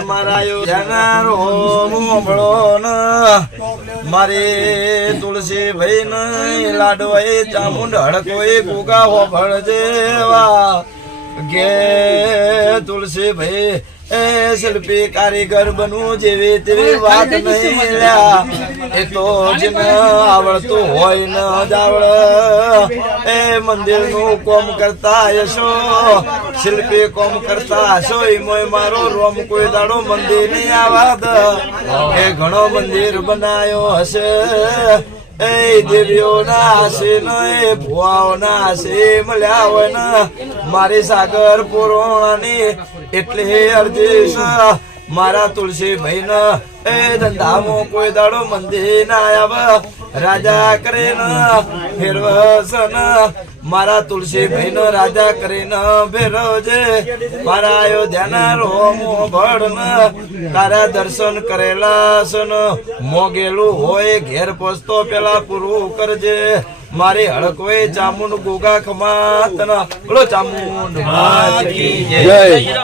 મારા યોજાનાર હોમ હોંભળો ન, મારી તુલસી ભાઈ નહીં લાડવાઈ ચામુંડ હડકોઈ ગુગા હોભળ જેવા ગે તુલસી ભાઈ એ શિલ્પી કારીગર બનવું જેવી તેવી વાત નહીં લ્યા એ તો જેને આવડતું હોય ન જાવડ. એ મંદિરનું કોમ કરતા હશો શિલ્પી કોમ કરતા હશો એમાં મારો રોમ કોઈ દાડો મંદિર નહીં આવાદ. એ ઘણો મંદિર બનાયો હશે. એ દેવીઓ ના હશે ને એ ભુવાઓ ના હશે મળ્યા હોય ને. મારી સાગર પુરોણાની એટલે અરજી છે મારા તુલસી ભાઈ ન એ ધંધામાં કોઈ દાડો મંદિર ના આવ. રાજા કરે ન ફેરવસન, મારા તુલસી ભાઈ નો રાજા ન ફેરવજે. મારા અયોધ્યાના રોમો ભળ ન તારા દર્શન કરેલા સન મોગેલું હોય, ઘેર પહોંચતો પેલા પૂરું કરજે. મારી હડકોએ ચામુંડ ગોગા ખમા તને બોલો ચામુંડ. જય.